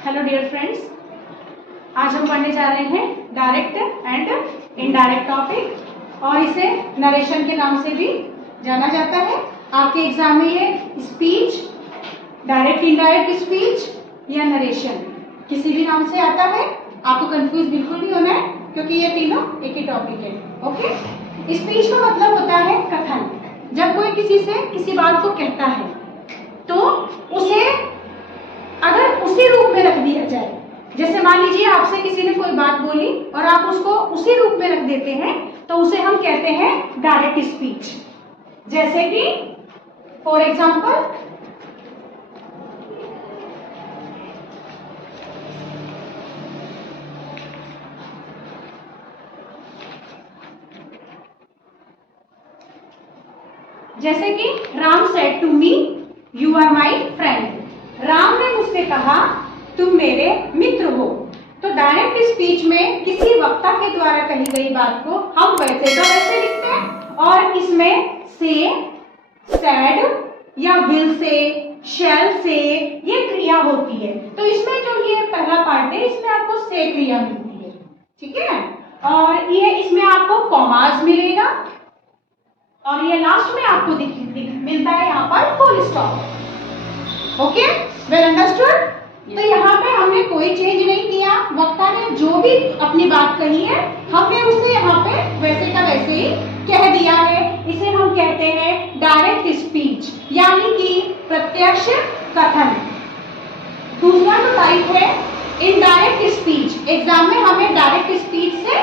Hello dear friends, आज हम पढ़ने जा रहे हैं डायरेक्ट एंड इनडायरेक्ट टॉपिक और इसे नरेशन के नाम से भी जाना जाता है। आपके एग्जाम में ये स्पीच, डायरेक्ट इनडायरेक्ट स्पीच या नरेशन किसी भी नाम से आता है। आपको कंफ्यूज बिल्कुल नहीं होना है क्योंकि ये तीनों एक ही टॉपिक है। ओके, स्पीच का मतलब होता है कथन। जब कोई किसी से किसी बात को कहता है तो उसे अगर उसी रूप में रख दिया जाए, जैसे मान लीजिए आपसे किसी ने कोई बात बोली और आप उसको उसी रूप में रख देते हैं तो उसे हम कहते हैं डायरेक्ट स्पीच। जैसे कि फॉर एग्जांपल, जैसे कि Ram said to me you are my friend. Ram ने मुझसे कहा तुम मेरे मित्र हो। तो डायरेक्ट स्पीच में किसी वक्ता के द्वारा कही गई बात को हम वैसे का वैसे लिखते हैं और इसमें से, सेड या विल से, शैल से ये क्रिया होती है। तो इसमें जो ये पहला पार्ट है इसमें आपको से क्रिया मिलती है, ठीक है। और ये इसमें आपको कॉमास मिलेगा और ये लास्ट में आपको मिलता है यहाँ पर full stop. Okay, well understood. तो यहाँ पे हमने कोई चेंज नहीं किया, वक्ता ने जो भी अपनी बात कही है हमने उसे यहाँ पे वैसे का वैसे ही कह दिया है। इसे हम कहते हैं डायरेक्ट स्पीच यानी कि प्रत्यक्ष कथन। दूसरा जो टाइप है इनडायरेक्ट स्पीच। एग्जाम में हमें डायरेक्ट स्पीच से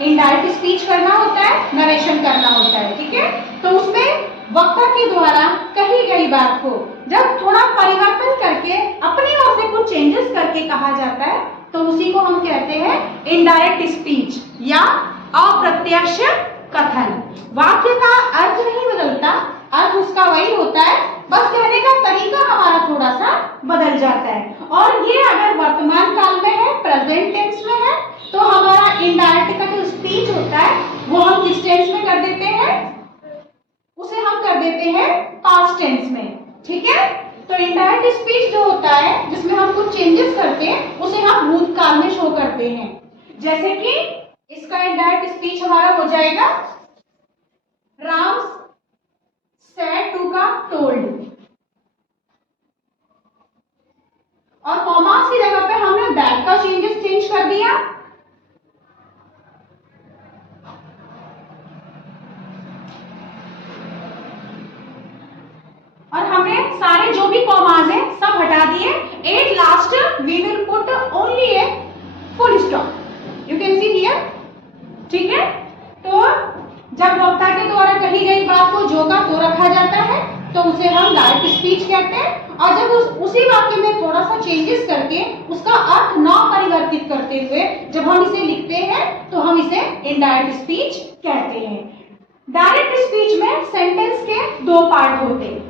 इनडायरेक्ट स्पीच करना होता है, नरेशन करना होता है, ठीक है। तो उसमें वक्ता के द्वारा कही गई बात को जब थोड़ा परिवर्तन करके अपनी ओर से कुछ चेंजेस करके कहा जाता है तो उसी को हम कहते हैं इनडायरेक्ट स्पीच या अप्रत्यक्ष कथन। वाक्य का अर्थ नहीं बदलता, अर्थ उसका वही होता है, बस कहने का तरीका हमारा थोड़ा सा बदल जाता है। और ये अगर वर्तमान काल में है, प्रेजेंट टेंस में है, तो हमारा इनडायरेक्ट का जो स्पीच होता है वो हम किस टेंस में कर देते हैं, उसे हम कर देते हैं पास्ट टेंस में, ठीक है। तो इनडायरेक्ट स्पीच जो होता है जिसमें हम कुछ चेंजेस करते हैं उसे हम भूतकाल में शो करते हैं। जैसे कि इसका इनडायरेक्ट स्पीच हमारा हो जाएगा राम सेड टू का टोल्ड, और कॉमास की जगह पे हमने बैक का चेंज कर दिया। और हमने सारे जो भी कॉमास हैं सब हटा दिए। At last we will put only a full stop, you can see here, ठीक है। तो जब वक्ता के द्वारा कही गई बात को जो का तो रखा जाता है तो उसे हम डायरेक्ट स्पीच कहते हैं। और जब उसी वाक्य में थोड़ा सा चेंजेस करके उसका अर्थ न परिवर्तित करते हुए जब हम इसे लिखते हैं तो हम इसे इनडायरेक्ट स्पीच कहते हैं। डायरेक्ट स्पीच में सेंटेंस के दो पार्ट होते हैं।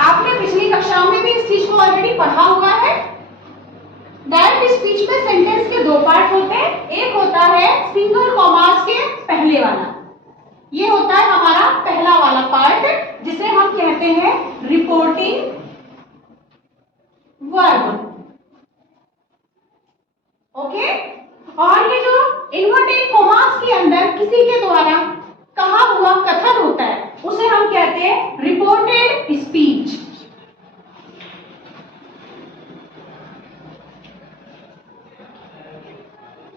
आपने पिछली कक्षाओं में भी इस चीज को ऑलरेडी पढ़ा हुआ है। डायरेक्ट स्पीच में सेंटेंस के दो पार्ट होते हैं। एक होता है सिंगल कॉमास के पहले वाला, ये होता है हमारा पहला वाला पार्ट जिसे हम कहते हैं रिपोर्टिंग वर्ब। ओके, और ये जो इन्वर्टेड कॉमास के अंदर किसी के द्वारा कहा हुआ कथन होता है उसे हम कहते हैं रिपोर्टेड स्पीच।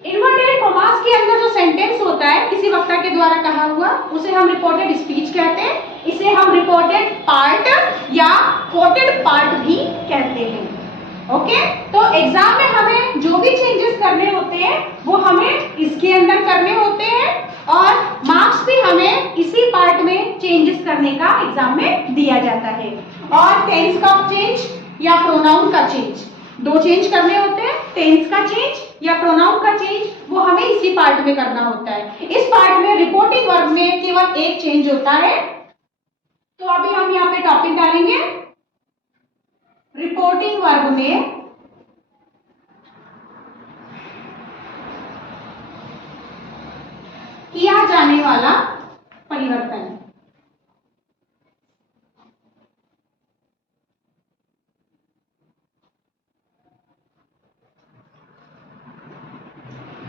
इन्वर्टेड कॉमास के अंदर जो सेंटेंस होता है किसी वक्ता के द्वारा कहा हुआ उसे हम रिपोर्टेड स्पीच कहते हैं। इसे हम रिपोर्टेड पार्ट या कोटेड पार्ट भी कहते हैं। ओके, तो एग्जाम में हमें जो भी चेंजेस करने होते हैं वो हमें इसके अंदर करने होते हैं और मार्क्स भी हमें इसी पार्ट में चेंजेस करने का एग्जाम में दिया जाता है। और टेंस का चेंज या प्रोनाउन का चेंज, दो चेंज करने होते हैं, टेंस का चेंज या प्रोनाउन का चेंज, वो हमें इसी पार्ट में करना होता है। इस पार्ट में रिपोर्टिंग वर्ब में केवल एक चेंज होता है। तो अभी हम यहाँ पे टॉपिक डालेंगे रिपोर्टिंग वर्ब में किया जाने वाला परिवर्तन।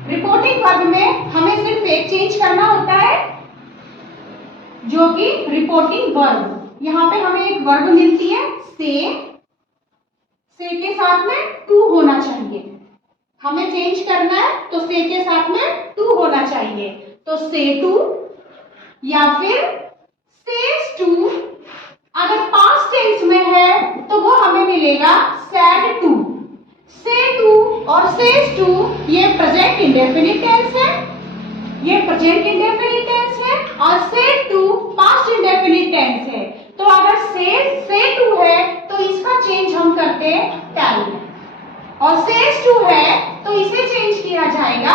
रिपोर्टिंग वर्ब में हमें सिर्फ एक चेंज करना होता है, जो कि रिपोर्टिंग वर्ब। यहां पे हमें एक वर्ब मिलती है से के साथ में टू होना चाहिए। हमें चेंज करना है तो से के साथ में टू होना चाहिए। तो से टू या फिर सेज टू। अगर पास्ट टेंस में है तो वो हमें मिलेगा सैड टू। से टू और सेज टू ये प्रेजेंट इंडेफिनिट टेंस है, ये प्रेजेंट इंडेफिनिट टेंस है, और said to past indefinite tense है। तो अगर से टू है तो इसका चेंज हम करते हैं टेल में, और सेज टू है तो इसे चेंज किया जाएगा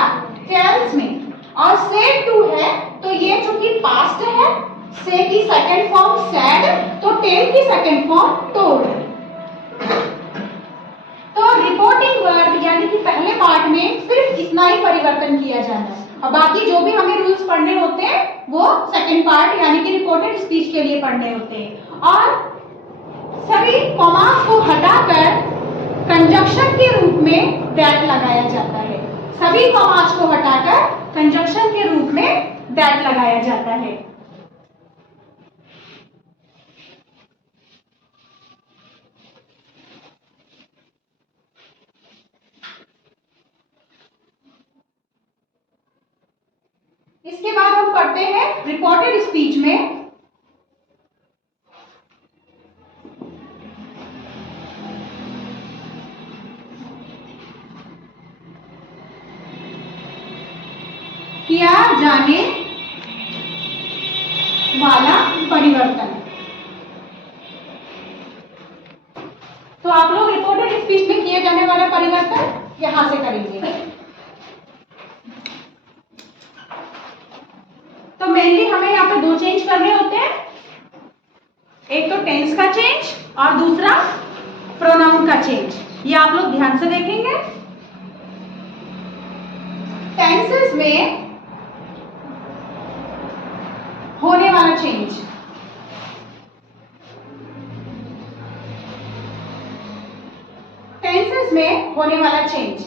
टेल्स में, और सेड टू है तो ये चूंकि पास्ट है, से की सेकंड फॉर्म सैड, तो टेल की सेकंड फॉर्म टोल्ड। तो रिपोर्टिंग वर्ब यानी कि पहले पार्ट में सिर्फ इतना ही परिवर्तन किया जाना है, और बाकी जो भी हमें रूल्स पढ़ने होते हैं वो सेकंड पार्ट यानी कि रिपोर्टेड स्पीच के लिए पढ़ने होते हैं। और सभी कॉमास को हटाकर कंजक्शन के रूप में दैट लगाया जाता है। सभी कॉमास को हटाकर कंजक्शन के रूप में दैट लगाया जाता है। इसके बाद हम पढ़ते हैं रिपोर्टेड स्पीच में किया जाने वाला परिवर्तन। तो आप लोग रिपोर्टेड स्पीच में किए जाने वाला परिवर्तन यहां से करेंगे। तो मेनली हमें यहाँ पे दो चेंज करने होते हैं, एक तो टेंस का चेंज और दूसरा प्रोनाउन का चेंज। ये आप लोग ध्यान से देखेंगे। टेंसेस में होने वाला चेंज, टेंसेस में होने वाला चेंज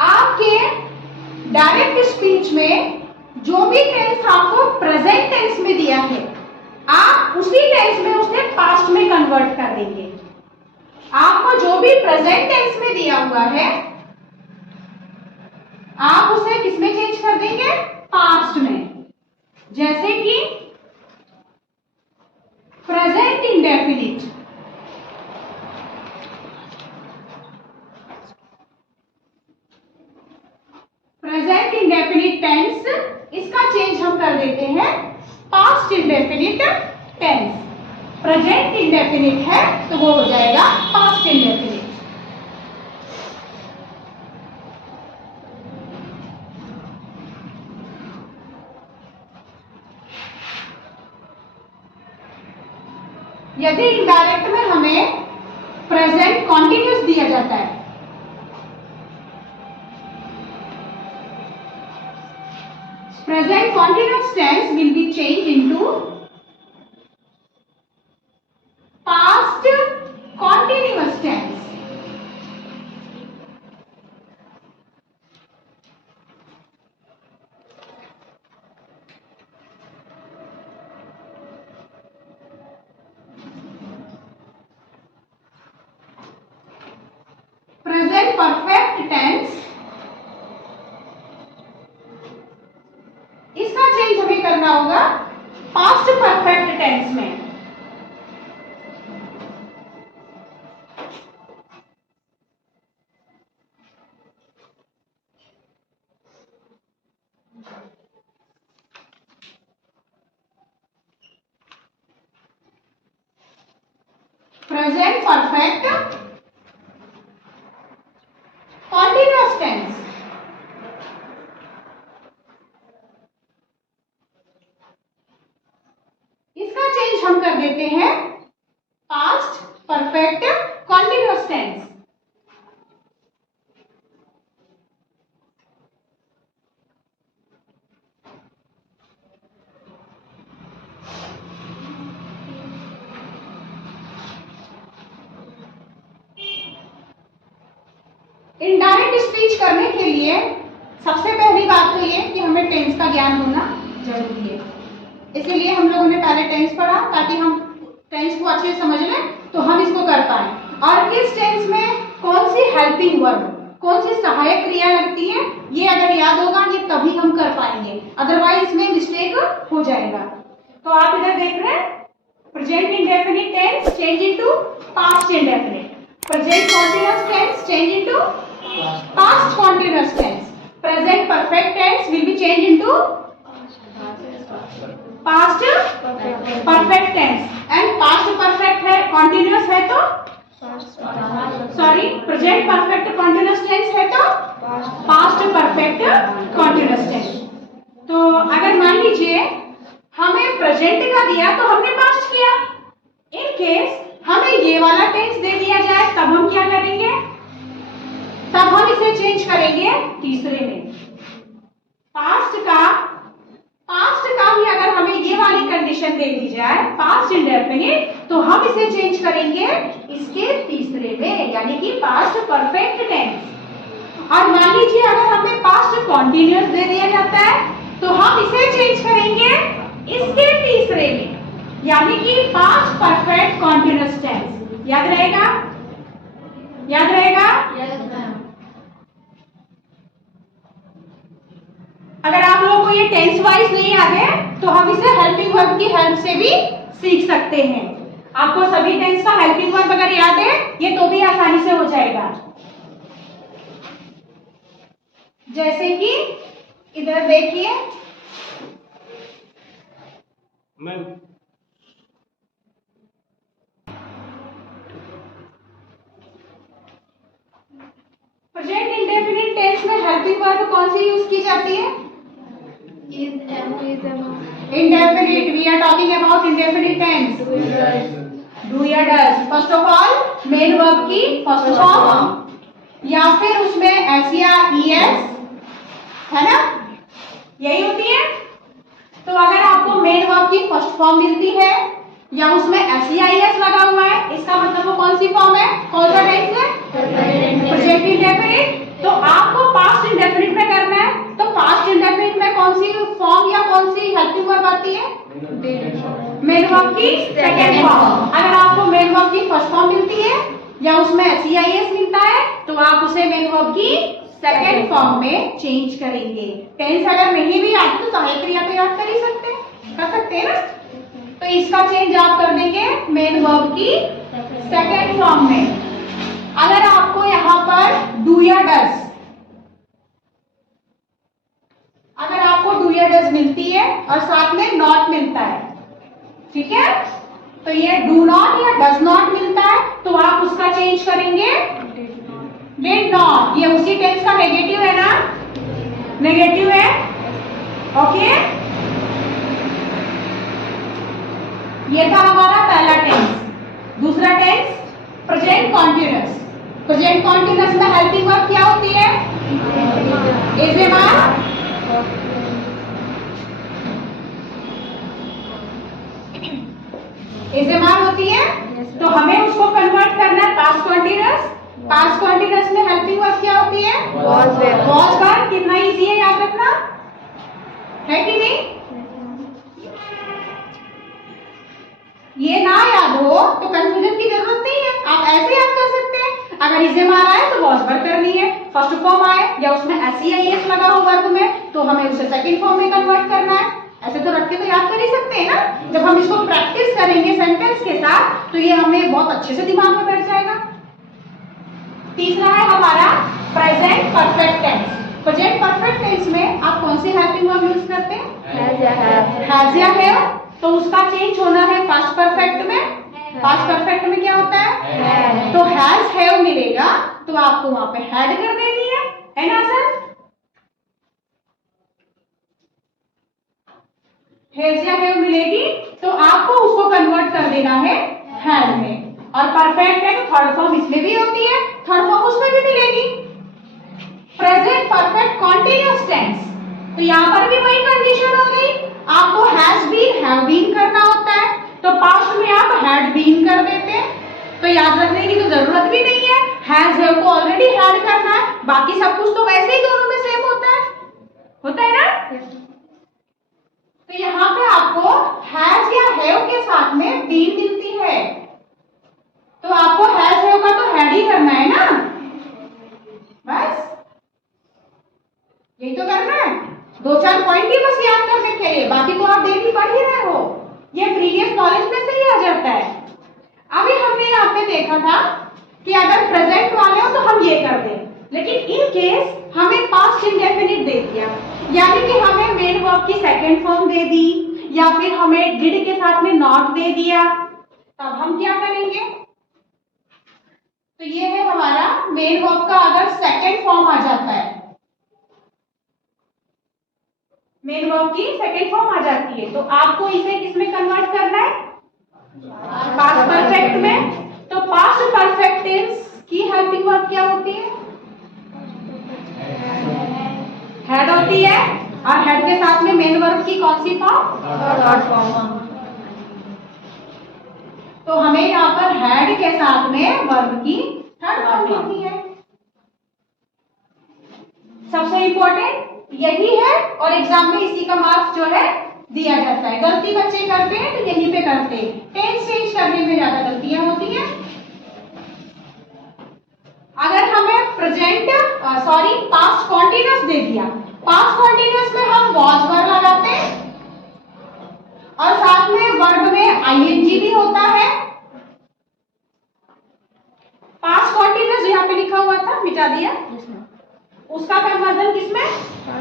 आपके डायरेक्ट स्पीच में जो भी टेंस आपको प्रेजेंट टेंस में दिया है, आप उसी टेंस में उसे पास्ट में कन्वर्ट कर देंगे। आपको जो भी प्रेजेंट टेंस में दिया हुआ है आप उसे किस में चेंज कर देंगे? पास्ट में। जैसे कि present indefinite, present indefinite tense, इसका चेंज हम कर देते हैं past indefinite tense. Present indefinite है तो वो हो जाएगा पास्ट इंडेफिनिट। यदि इनडायरेक्ट में हमें प्रेजेंट कॉन्टिन्यूस दिया जाता है, present continuous tense will be changed into past continuous tense. Present perfect tense, इसका चेंज हमें करना होगा पास्ट परफेक्ट टेंस में। प्रेजेंट परफेक्ट कॉन्टिन्यूअस टेंस, इसका चेंज हम कर देते हैं past perfect continuous tense. Speech करने के लिए सबसे पहली बात तो ये कि हमें टेंस का ज्ञान होना जरूरी है। इसीलिए हम लोगों ने पहले टेंस पढ़ा ताकि हम टेंस को अच्छे से समझ लें तो हम इसको कर पाए। और किस टेंस में कौन सी हेल्पिंग वर्ब, कौन सी सहायक क्रिया लगती है, ये अगर याद होगा ये तभी हम कर पाएंगे, अदरवाइज इसमें मिस्टेक हो जाएगा। तो आप इधर देख रहे हैं present indefinite tense change into past indefinite, present continuous tense change into past continuous tense, present perfect tense will be change into past perfect tense, and past perfect है कॉन्टिन्यूअस है तो sorry present perfect continuous tense है तो past perfect continuous tense. तो अगर मान लीजिए हमें प्रेजेंट का दिया तो हमने पास्ट किया, इन केस हमें ये वाला टेंस दे दिया जाए तब हम क्या करेंगे, तब हम इसे चेंज करेंगे तीसरे में। पास्ट का भी अगर हमें ये वाली कंडीशन दे दी जाए पास्ट इंडेफिनिट तो हम इसे चेंज करेंगे इसके तीसरे में, यानी कि पास्ट परफेक्ट टेंस। और मान लीजिए अगर हमें पास्ट कॉन्टिन्यूअस दे दिया जाता है तो हम इसे चेंज करेंगे इसके तीसरे में, यानी कि पास्ट परफेक्ट कॉन्टिन्यूअस टेंस। याद रहेगा, याद रहेगा? अगर आप लोगों को ये टेंस वाइज नहीं याद है तो हम इसे हेल्पिंग वर्ब की हेल्प से भी सीख सकते हैं। आपको सभी टेंस का हेल्पिंग वर्ब अगर याद है ये तो भी आसानी से हो जाएगा। जैसे कि इधर देखिए प्रेजेंट इंडेफिनिट टेंस में हेल्पिंग वर्ब कौन सी यूज की जाती है? Indefinite. We are talking about indefinite tense. Do या does. First of all, main verb की first form या फिर उसमें s या es है ना, यही होती है। तो अगर आपको मेन वर्ब की फर्स्ट फॉर्म मिलती है या उसमें s या es लगा हुआ है, इसका मतलब वो कौन सी फॉर्म है, कौन सा टेंस है? Present indefinite. तो आपको पास्ट इंडेफिनिट में करना है, तो पास्ट इंडेफिनिट में कौन सी फॉर्म या कौन सी हेल्पिंग वर्ब आती है? मेन वर्ब की सेकंड फॉर्म। अगर आपको मेन वर्ब की फर्स्ट फॉर्म मिलती है या उसमें s या es मिलता है तो आप उसे मेन वर्ब की सेकंड फॉर्म में चेंज करेंगे। टेंस अगर नहीं भी आती तो सहायक क्रिया तो याद कर ही सकते हैं, कर सकते हैं ना। तो इसका चेंज आप कर देंगे मेन वर्ब की सेकंड फॉर्म में। अगर आपको यहाँ पर डू या डज, अगर आपको डू या डज मिलती है और साथ में नॉट मिलता है, ठीक है, तो ये डू नॉट या डज नॉट मिलता है तो आप उसका चेंज करेंगे डिड नॉट। ये उसी टेंस का नेगेटिव है ना, नेगेटिव है, ओके। ये था हमारा पहला टेंस। दूसरा tense present continuous. Present continuous में हेल्पिंग वर्ब क्या होती है? इज एम आर होती है। तो हमें उसको कन्वर्ट करना है पास्ट कॉन्टिन्यूअस। पास्ट कॉन्टिन्यूअस में हेल्पिंग वर्ब क्या होती है? Was verb. कितना इजी है याद रखना, है कि नहीं? ये ना याद हो तो कंफ्यूजन की जरूरत नहीं है, आप ऐसे याद कर सकते हैं। अगर इसे मारा है तो वॉज वर्ब करनी है, फर्स्ट फॉर्म आए या उसमें एस या एस लगा हो वर्ब में तो हमें उसे सेकंड फॉर्म में कन्वर्ट करना है। ऐसे तो रख के तो याद कर ही सकते हैं ना। जब हम इसको प्रैक्टिस करेंगे सेंटेंस के साथ तो ये हमें बहुत अच्छे से दिमाग में बैठ जाएगा। तीसरा है हमारा present perfect tense. Present perfect tense में आप कौन सी हेल्पिंग वर्ब यूज करते हैं? हैज या हैव। तो उसका चेंज होना है पास्ट परफेक्ट में। पास्ट परफेक्ट में क्या होता है? तो हैज हैव मिलेगा तो आपको वहां पे हैड कर देनी है ना सर? हैज या हैव मिलेगी तो आपको उसको कन्वर्ट कर देना है हैड में। और परफेक्ट है तो थर्ड फॉर्म इसमें भी होती है, थर्ड फॉर्म उसमें भी मिलेगी। प्रेजेंट परफेक्ट कॉन्टिन्यूअस टेंस, तो यहाँ पर भी वही कंडीशन हो गई, आपको हैज बीन हैव बीन करना होता है, तो पास्ट में आप हैड बीन कर देते हैं। तो याद रखने की तो जरूरत भी नहीं है, हैज हैव को ऑलरेडी ऐड करना है, बाकी सब कुछ तो वैसे ही दोनों में सेम होता है ना। तो यहाँ पे आपको हैज या हैव के साथ में बीन मिलती है, तो आपको हैज हैव का तो ऐड ही करना है ना, बस यही तो करना है। 2-4 पॉइंट ही बस याद करने के लिए, बाकी तो आप डेली पढ़ ही रहे हो, ये प्रीवियस नॉलेज में से ही आ जाता है। अभी हमने यहाँ पे देखा था कि अगर प्रेजेंट वाले हो तो हम ये कर दें, लेकिन इन केस हमें पास्ट इंडेफिनिट दे दिया, यानी कि हमें मेन वर्ब की सेकंड फॉर्म दे दी या फिर हमें डिड के साथ में नॉट दे दिया, तब हम क्या करेंगे? तो ये है हमारा मेन वर्ब का अगर सेकंड फॉर्म आ जाता है, मेन वर्ब की सेकंड फॉर्म आ जाती है, तो आपको इसे किसमें कन्वर्ट करना है? पास्ट परफेक्ट में। तो पास्ट परफेक्ट टेंस की हेल्पिंग वर्ब क्या होती है? हेड होती है, और हेड के साथ में मेन वर्ब की कौन सी फॉर्म? Third form. तो हमें यहाँ पर हेड के साथ में वर्ब की थर्ड फॉर्म होती है। सबसे इंपॉर्टेंट यही है, और एग्जाम में इसी का मार्क्स जो है दिया जाता है। गलती बच्चे करते हैं तो यहीं पे करते हैं, टेंस चेंज करने में ज्यादा गलतियां होती हैं। अगर हमें प्रेजेंट पास्ट कॉन्टिन्यूअस दे दिया, पास्ट कॉन्टिन्यूअस में हम वॉज वर्ब लगाते हैं और साथ में वर्ब में आईएनजी भी होता है। पास्ट कॉन्टिन्यूअस यहाँ पे लिखा हुआ था, मिटा दिया, उसका कन्वर्जन किसमें?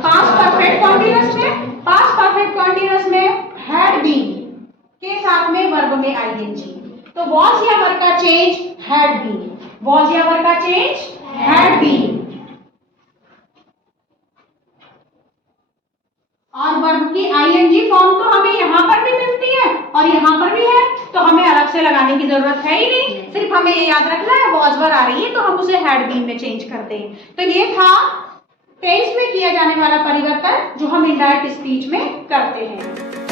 पास्ट परफेक्ट कॉन्टिन्यूअस में। पास्ट परफेक्ट कॉन्टिन्यूअस में हैड बीन के साथ में वर्ब में आईएनजी, तो वॉज या वर्ब का चेंज हैड बीन, वॉज या वर्ब का चेंज हैड बीन, और वर्ब की आईएनजी फॉर्म तो हमें यहां पर भी मिलती है और यहां पर भी है, तो हमें अलग से लगाने की जरूरत है ही नहीं, सिर्फ हमें ये याद रखना है वॉज वर्ब आ रही है तो हम उसे हैड बीन में चेंज कर दें। तो ये था टेंस में किया जाने वाला परिवर्तन जो हम इनडायरेक्ट स्पीच में करते हैं।